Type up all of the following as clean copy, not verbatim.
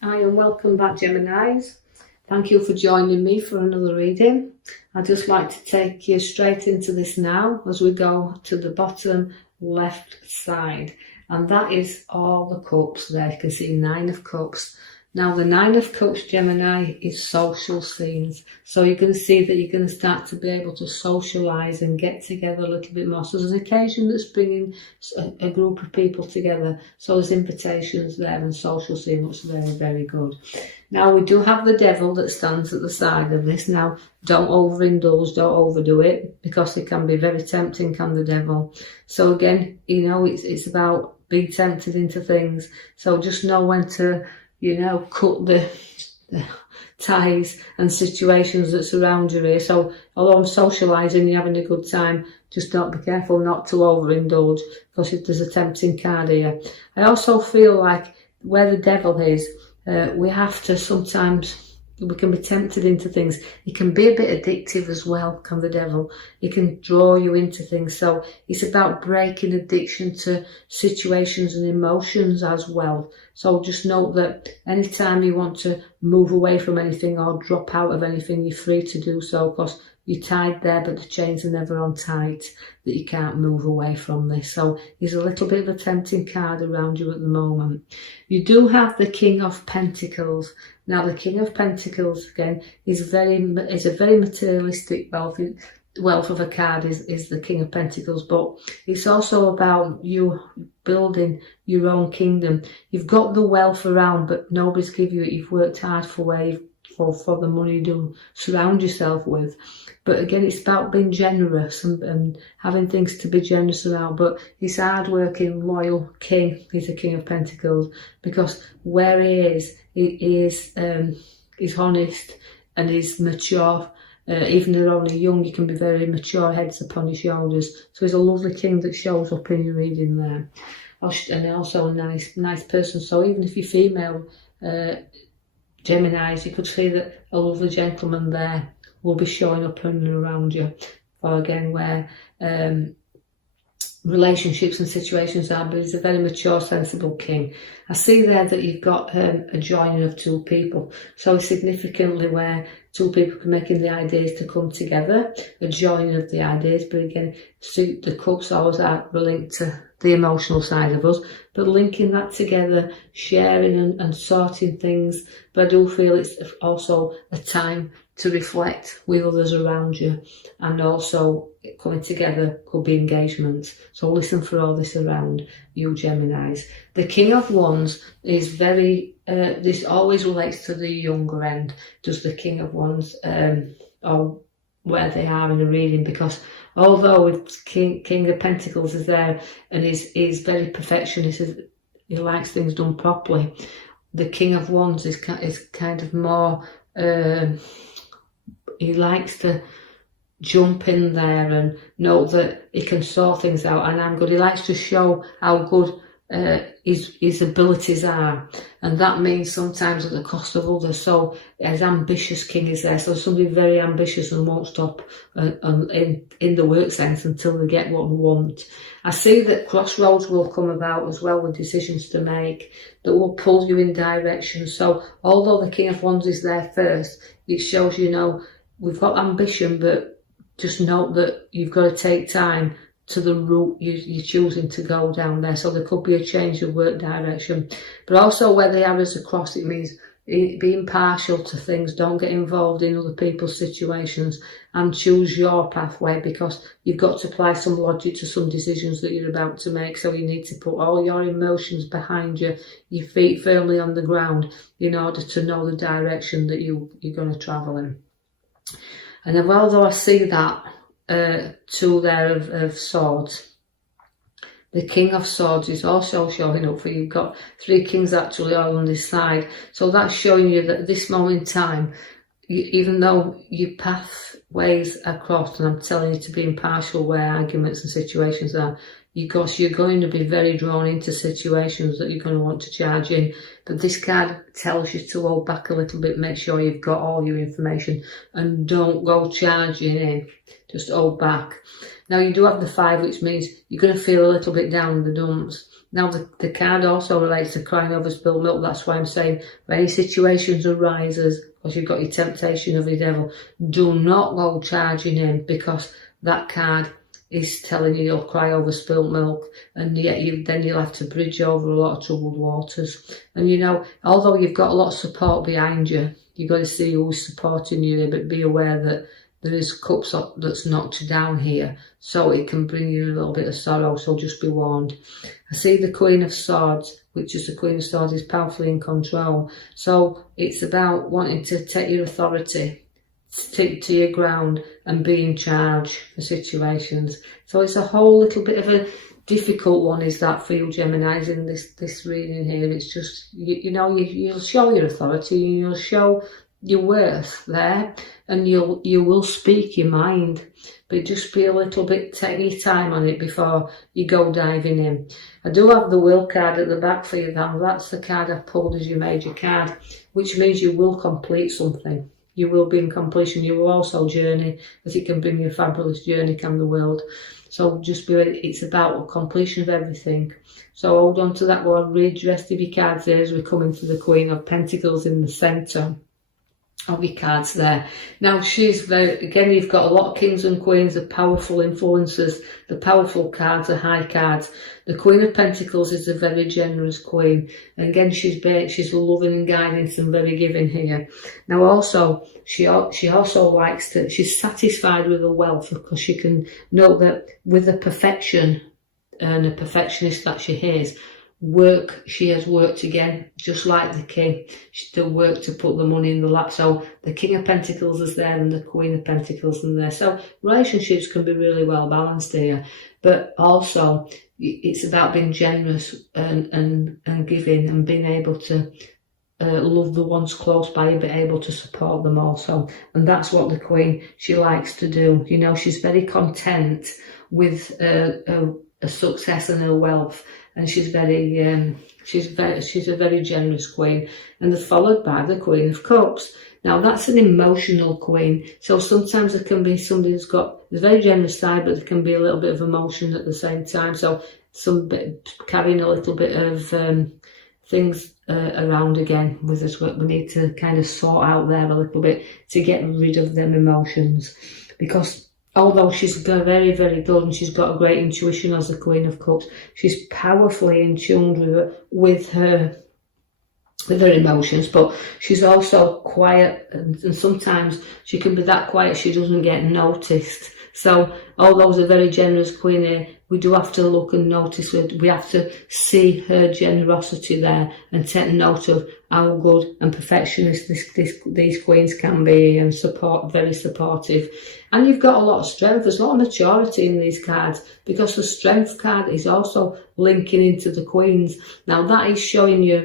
Hi and welcome back, Geminis. Thank you for joining me for another reading. I'd just like to take you straight into this now as we go to the bottom left side. And that is all the cups there. You can see 9 of cups. Now the 9 of cups, Gemini, is social scenes. So you're going to see that you're going to start to be able to socialise and get together a little bit more. So there's an occasion that's bringing a group of people together. So there's invitations there and social scene looks very, very good. Now we do have the devil that stands at the side of this. Now don't overindulge, don't overdo it, because it can be very tempting, can the devil. So again, you know, it's about being tempted into things. So just know when to, you know, cut the ties and situations that surround you here. So although I'm socialising, you're having a good time, just don't be careful not to overindulge, because if there's a tempting card here. I also feel like where the devil is, we have to sometimes, we can be tempted into things. It can be a bit addictive as well, can the devil. It can draw you into things. So it's about breaking addiction to situations and emotions as well. So just note that anytime you want to move away from anything or drop out of anything, you're free to do so, because you're tied there, but the chains are never on tight, that you can't move away from this. So there's a little bit of a tempting card around you at the moment. You do have the King of Pentacles. Now the King of Pentacles, again, is a very materialistic wealth of a card is the King of Pentacles, but it's also about you building your own kingdom. You've got the wealth around, but nobody's give you it. You've worked hard for the money you do surround yourself with. But again, it's about being generous and having things to be generous around. But he's hard-working, loyal king. He's a King of Pentacles, because where he is honest and he's mature. Even though they're only young, you can be very mature, heads upon your shoulders. So he's a lovely king that shows up in your reading there. And also a nice person. So even if you're female, Geminis, you could see that a lovely gentleman there will be showing up and around you. Or again, where relationships and situations are, but he's a very mature, sensible king. I see there that you've got a joining of two people. So significantly where two people can making the ideas to come together, a joining of the ideas. But again, the cups always are linked to the emotional side of us, but linking that together, sharing and sorting things. But I do feel it's also a time to reflect with others around you, and also coming together could be engagements. So listen for all this around you, Geminis. The King of Wands is very, this always relates to the younger end, does the King of Wands, or where they are in a reading, because although King of Pentacles is there and is very perfectionist, he likes things done properly, the King of Wands is kind of more, he likes to jump in there and know that he can sort things out, and I'm good. He likes to show how good his abilities are, and that means sometimes at the cost of others. So his ambitious king is there, so somebody very ambitious and won't stop in the work sense until they get what they want. I see that crossroads will come about as well, with decisions to make that will pull you in directions. So although the King of Wands is there first, it shows, you know, we've got ambition, but just note that you've got to take time to the route you're choosing to go down there. So there could be a change of work direction. But also where the arrows are crossed, it means being partial to things. Don't get involved in other people's situations and choose your pathway, because you've got to apply some logic to some decisions that you're about to make. So you need to put all your emotions behind you, your feet firmly on the ground, in order to know the direction that you're going to travel in. And although I see that tool there of swords, the King of Swords is also showing up for you. You've got 3 kings actually all on this side. So that's showing you that at this moment in time, even though your pathways are crossed, and I'm telling you to be impartial where arguments and situations are, you're going to be very drawn into situations that you're going to want to charge in. But this card tells you to hold back a little bit, make sure you've got all your information, and don't go charging in, just hold back. Now you do have the 5, which means you're going to feel a little bit down in the dumps, Now the card also relates to crying over spilled milk. That's why I'm saying when any situations arises, because you've got your temptation of the devil, do not go charging in, because that card is telling you you'll cry over spilt milk, and yet you'll have to bridge over a lot of troubled waters. And you know, although you've got a lot of support behind you, you've got to see who's supporting you, but be aware that there is cups up that's knocked down here, so it can bring you a little bit of sorrow, so just be warned. I see the Queen of Swords, which is the Queen of Swords, is powerfully in control. So it's about wanting to take your authority, stick to your ground and be in charge for situations. So it's a whole little bit of a difficult one, is that, for you Geminis in this reading here. It's just, you'll show your authority, you'll show your worth there, and you will speak your mind, but just be a little bit, take your time on it before you go diving in. I do have the will card at the back for you, then. That's the card I pulled as your major card, which means you will complete something. You will be in completion. You will also journey, as it can bring you a fabulous journey, can the world. So just be ready. It's about a completion of everything. So hold on to that one. Read the rest of your cards there as we come into the Queen of Pentacles in the centre of your cards there. Now she's very, again, you've got a lot of kings and queens, the powerful influences, the powerful cards, the high cards. The Queen of Pentacles is a very generous queen, and again she's loving and guidance and very giving here. Now also she also likes to, she's satisfied with her wealth, because she can know that with the perfection and a perfectionist that she is, she has worked again, just like the king. She still worked to put the money in the lap. So the King of Pentacles is there and the Queen of Pentacles is there. So relationships can be really well balanced here, but also it's about being generous and giving, and being able to love the ones close by you, but able to support them also. And that's what the Queen, she likes to do. You know, she's very content with a success and her wealth, and she's a very generous queen. And they're followed by the Queen of Cups. Now that's an emotional queen, so sometimes there can be somebody who's got a very generous side, but there can be a little bit of emotion at the same time. So carrying a little bit of things around again with us. We need to kind of sort out there a little bit to get rid of them emotions, because although she's very, very good and she's got a great intuition as the Queen of Cups, she's powerfully in tune with her emotions, but she's also quiet, and sometimes she can be that quiet she doesn't get noticed. So although she's a very generous queen here, we do have to look and notice her. We have to see her generosity there and take note of how good and perfectionist these queens can be, and very supportive. And you've got a lot of strength. There's a lot of maturity in these cards, because the strength card is also linking into the queens. Now that is showing you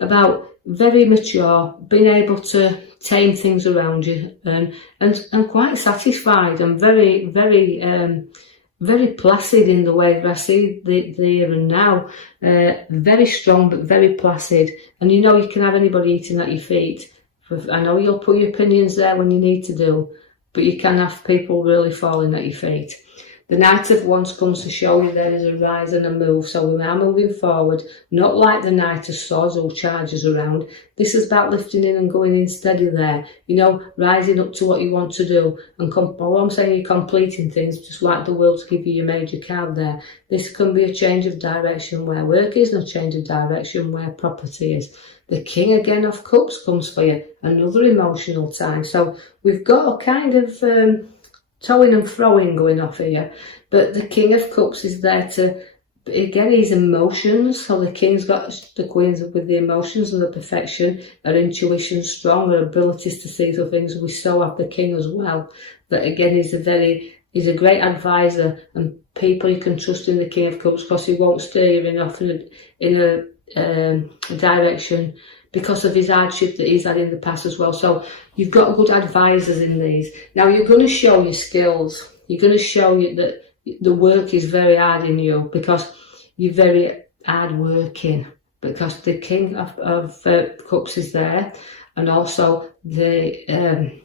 about very mature, being able to tame things around you, and quite satisfied, and very, very very placid in the way that I see the here and now. Very strong, but very placid. And you know, you can have anybody eating at your feet. I know you'll put your opinions there when you need to do, but you can have people really falling at your feet. The Knight of Wands comes to show you there is a rise and a move. So we are moving forward, not like the Knight of Swords who charges around. This is about lifting in and going in steady there. You know, rising up to what you want to do. And all I'm saying, you're completing things, just like the World to give you your major card there. This can be a change of direction where work is, and a change of direction where property is. The King again of Cups comes for you, another emotional time. So we've got a kind of towing and throwing going off here, but the King of Cups is there to, again, his emotions. So the King's got the Queen's with the emotions and the perfection, her intuition strong, her abilities to see through things. We so have the King as well, that again he's a great advisor, and people you can trust in the King of Cups, because he won't steer you off in a direction because of his hardship that he's had in the past as well. So you've got good advisors in these. Now you're going to show your skills. You're going to show you that the work is very hard in you, because you're very hard working, because the King of Cups is there, and also the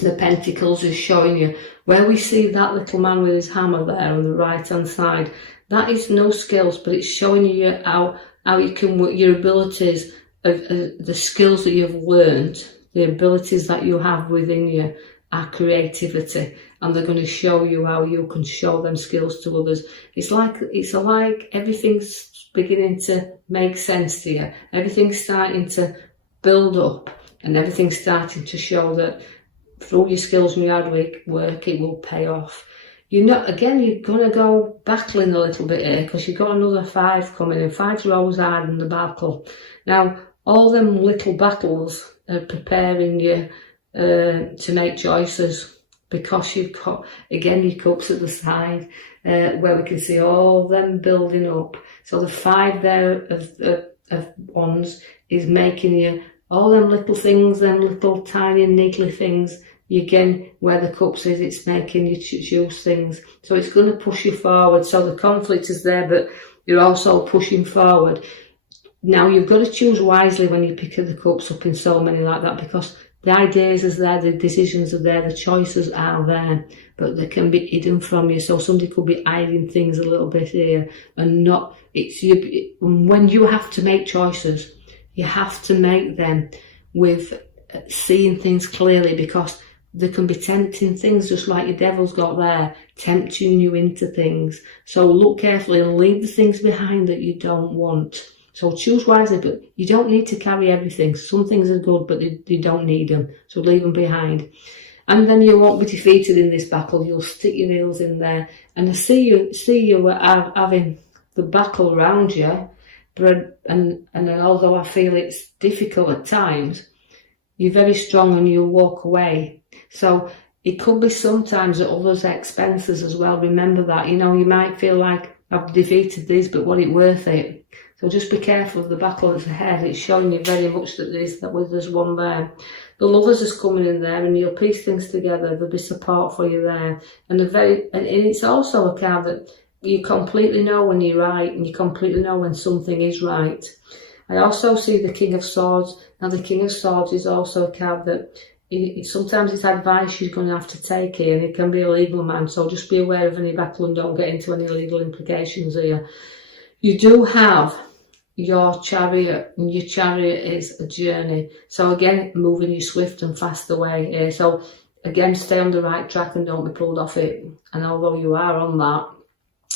Pentacles is showing you where we see that little man with his hammer there on the right hand side. That is no skills, but it's showing you how you can work your abilities, of the skills that you've learned, the abilities that you have within you are creativity, and they're going to show you how you can show them skills to others. It's like everything's beginning to make sense to you. Everything's starting to build up, and everything's starting to show that through your skills and your hard work, it will pay off. You're going to go battling a little bit here, because you've got another 5 coming in. 5's always hard in the battle. Now, all them little battles are preparing you to make choices, because you've got, again, your cups at the side, where we can see all them building up. So the 5 there of wands is making you all them little things, them little tiny niggly things. Again, where the cups is, it's making you choose things. So it's going to push you forward. So the conflict is there, but you're also pushing forward. Now, you've got to choose wisely when you pick the cups up in so many like that, because the ideas are there, the decisions are there, the choices are there, but they can be hidden from you. So somebody could be hiding things a little bit here, and not. It's you. When you have to make choices, you have to make them with seeing things clearly, because there can be tempting things, just like your devil's got there, tempting you into things. So look carefully and leave the things behind that you don't want. So choose wisely, but you don't need to carry everything. Some things are good, but you don't need them. So leave them behind. And then you won't be defeated in this battle. You'll stick your heels in there. And I see you having the battle around you, and although I feel it's difficult at times, you're very strong and you'll walk away. So it could be sometimes at others' expenses as well. Remember that, you might feel like I've defeated these, but was it worth it? So just be careful of the battle that's ahead. It's showing you very much that there's one there. The lovers is coming in there, and you'll piece things together. There'll be support for you there. And it's also a card that you completely know when you're right, and you completely know when something is right. I also see the King of Swords. Now, the King of Swords is also a card that sometimes it's advice you're going to have to take here, and it can be a legal man, so just be aware of any battle and don't get into any legal implications here. You do have your chariot, and your chariot is a journey. So again, moving you swift and fast away here. So again, stay on the right track and don't be pulled off it. And although you are on that,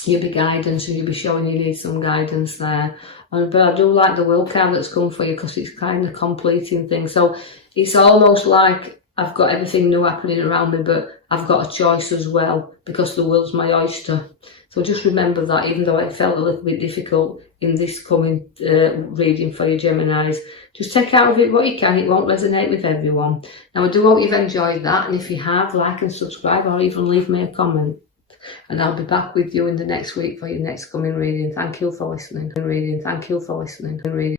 you'll be guidance, and you'll be showing you need some guidance there. But I do like the will card that's come for you, because it's kind of completing things. So it's almost like I've got everything new happening around me, but I've got a choice as well, because the will's my oyster. So just remember that, even though it felt a little bit difficult in this coming reading for your Geminis, just take out of it what you can. It won't resonate with everyone. Now, I do hope you've enjoyed that, and if you have, like and subscribe, or even leave me a comment. And I'll be back with you in the next week for your next coming reading. Thank you for listening.